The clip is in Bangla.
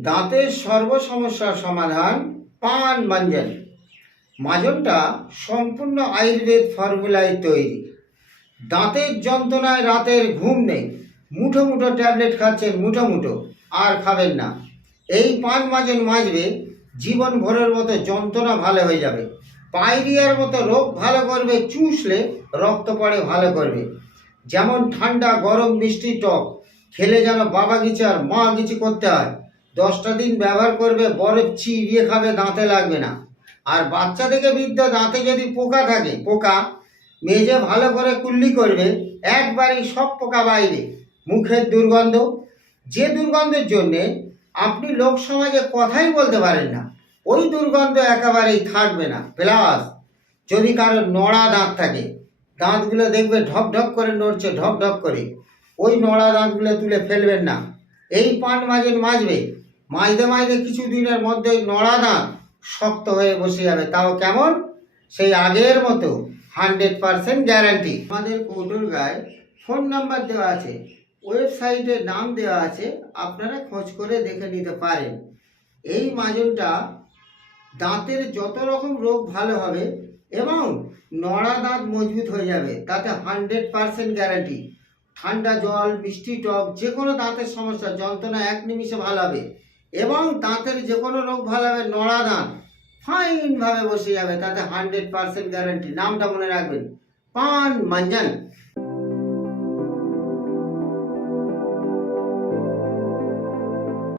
দাঁতের সর্ব সমস্যার সমাধান পান মাঞ্জন। মাজনটা সম্পূর্ণ আয়ুর্বেদ ফর্মুলায় তৈরি। দাঁতের যন্ত্রণায় রাতের ঘুম নেই, মুঠো মুঠো ট্যাবলেট খাচ্ছেন, মুঠো মুঠো, আর খাবেন না। এই পান মাজন মাজবে, জীবন ভরের মতো যন্ত্রণা ভালো হয়ে যাবে। পাইরিয়ার মতো রোগ ভালো করবে, চুষলে রক্ত পড়ে ভালো করবে। যেমন ঠান্ডা গরম মিষ্টি টক খেলে যেন বাবা গিচি আর মা গিচি করতে হয়, 10টা দিন ব্যবহার করবে, বরফ চিবিয়ে খাবে, দাঁতে লাগবে না। আর বাচ্চা থেকে বৃদ্ধ দাঁতে যদি পোকা থাকে, পোকা মেজে ভালো করে কুল্লি করবে, একবারই সব পোকা বাইরে। মুখের দুর্গন্ধ, যে দুর্গন্ধের জন্যে আপনি লোক সমাজে কথাই বলতে পারেন না, ওই দুর্গন্ধ একেবারেই থাকবে না। প্লাস যদি কারো নড়া দাঁত থাকে, দাঁতগুলো দেখবে ঢক ঢক করে নড়ছে, ঢক ঢক করে, ওই নড়া দাঁতগুলো তুলে ফেলবেন না। এই পান মাজেন মাজবে, মাজতে মাজতে কিছু দিনের মধ্যে ওই নড়া দাঁত শক্ত হয়ে বসে যাবে। তাও কেমন? সেই আগের মতো, 100% গ্যারান্টি। আমাদের কৌটোর গায়ে ফোন নাম্বার দেওয়া আছে, ওয়েবসাইটের নাম দেওয়া আছে, আপনারা খোঁজ করে দেখে নিতে পারেন। এই মাজনটা দাঁতের যত রকম রোগ ভালো হবে এবং নড়া দাঁত মজবুত হয়ে যাবে, তাতে 100% গ্যারান্টি। ঠান্ডা জল, মিষ্টি টক, যে কোনো দাঁতের সমস্যা যন্ত্রণা 1 নিমিষে ভালো হবে এবং দাঁতের যে কোনো রোগ ভালো হবে। নড়া দাঁত ফাইনভাবে বসে যাবে, তাতে 100% গ্যারান্টি। নামটা মনে রাখবেন, পান মাঞ্জন।